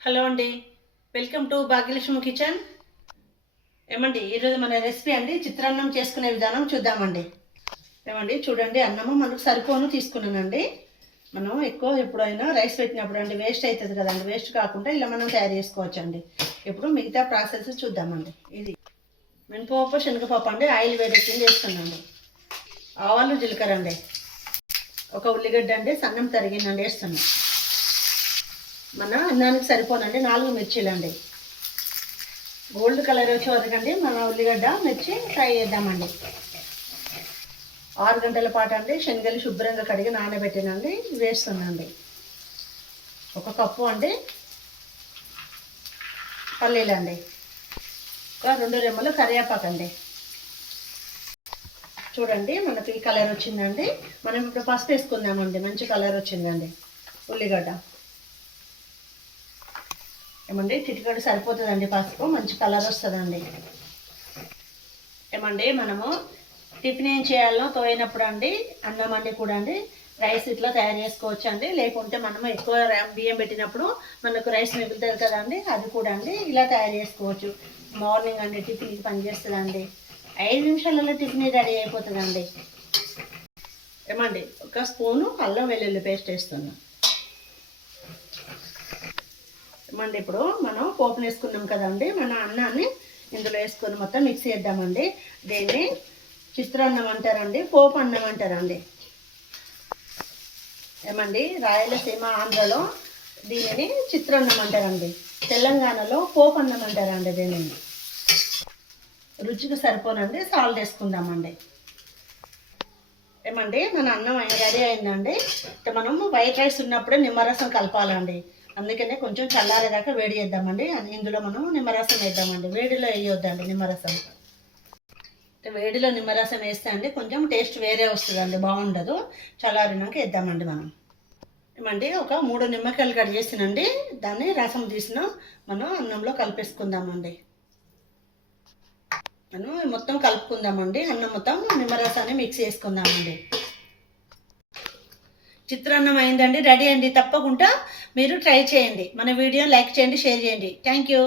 Hello అండి, welcome to Bhagyalakshmi kitchen. ఏమండి, ఈరోజు మన రెసిపీ అండి చిత్రాన్నం చేసుకునే విధానం చూద్దామండి. ఏమండి చూడండి, అన్నము మనకు సరిపోను తీసుకున్నానండి. మనం ఎక్కువ ఎప్పుడైనా రైస్ పెట్టినప్పుడు అండి వేస్ట్ అవుతుంది కదండి, వేస్ట్ కాకుండా ఇలా మనం తయారు చేసుకోవచ్చు అండి. ఇప్పుడు మిగతా ప్రాసెస్ చూద్దామండి. ఇది మినపప్పు శనగపప్పు అండి, ఆయిల్ వేడెక్కింది వేస్తున్నాండి. ఆవాలు జీలకర్ర అండి, ఒక ఉల్లిగడ్డ అండి సన్నం తరిగిందండి వేస్తున్నాం. మన అన్నానికి సరిపోనండి 4 మిర్చీలు అండి. గోల్డ్ కలర్ వచ్చే వరకండి మన ఉల్లిగడ్డ మిర్చి ఫ్రై చేద్దామండి. 6 గంటల పాటు అండి శనగలు శుభ్రంగా కడిగి నానబెట్టినండి వేస్తున్నాండి. 1 కప్పు అండి పల్లీలండి, ఒక 2 రెమ్మలు కరివేపాకండి. చూడండి మనకి ఈ కలర్ వచ్చిందండి. మనం ఇప్పుడు పసుపు వేసుకుందామండి. మంచి కలర్ వచ్చిందండి. ఉల్లిగడ్డ ఏమండి చిటికడు సరిపోతుందండి. పసుపు మంచి కలర్ వస్తుందండి. ఏమండి మనము టిఫిన్ ఏం చేయాలో తోయినప్పుడు అండి అన్నం అండి కూడా అండి రైస్ ఇట్లా తయారు చేసుకోవచ్చు అండి. లేకుంటే మనము ఎక్కువ బియ్యం పెట్టినప్పుడు మనకు రైస్ మిగులుతుంది కదండి, అది కూడా అండి ఇలా తయారు చేసుకోవచ్చు. మార్నింగ్ అండి టిఫిన్కి పనిచేస్తుందండి. 5 నిమిషాలలో టిఫిన్ రెడీ అయిపోతుందండి. ఏమండి 1 స్పూను అల్లం వెల్లుల్లి పేస్ట్ వేస్తున్నాం. ఏమండి ఇప్పుడు మనం పోపును వేసుకున్నాం కదండి, మన అన్నాన్ని ఇందులో వేసుకొని మొత్తం మిక్స్ చేద్దామండి. దీన్ని చిత్రాన్నం అంటారండి, పోపు అన్నం అంటారండి. ఏమండి రాయలసీమ ఆంధ్రలో దీనిని చిత్రాన్నం అంటారండి, తెలంగాణలో పోపు అన్నం అంటారండి. దీనిని రుచికి సరిపోనండి సాల్ట్ వేసుకుందామండి. ఏమండి మన అన్నం రెడీ అయిందండి. మనము వైట్ రైస్ ఉన్నప్పుడే నిమ్మరసం కలపాలండి. అందుకనే కొంచెం చల్లారేదాకా వేడి చేద్దామండి. ఇందులో మనం నిమ్మరసం వేద్దామండి. వేడిలో వేయొద్దండి నిమ్మరసం. వేడిలో నిమ్మరసం వేస్తే అండి కొంచెం టేస్ట్ వేరే వస్తుందండి, బాగుండదు. చల్లారినాక వేద్దామండి మనం. ఏమండి ఒక 3 నిమ్మకాయలు కట్ చేసినండి, దాన్ని రసం తీసిన మనం అన్నంలో కలిపేసుకుందామండి. మనం మొత్తం కలుపుకుందామండి. అన్నం మొత్తం నిమ్మరసాన్ని మిక్స్ చేసుకుందామండి. చిత్రాన్నం అయిందండి, రెడీ అండి. తప్పకుండా మీరు ట్రై చేయండి. మన వీడియో లైక్ చేయండి, షేర్ చేయండి. Thank you.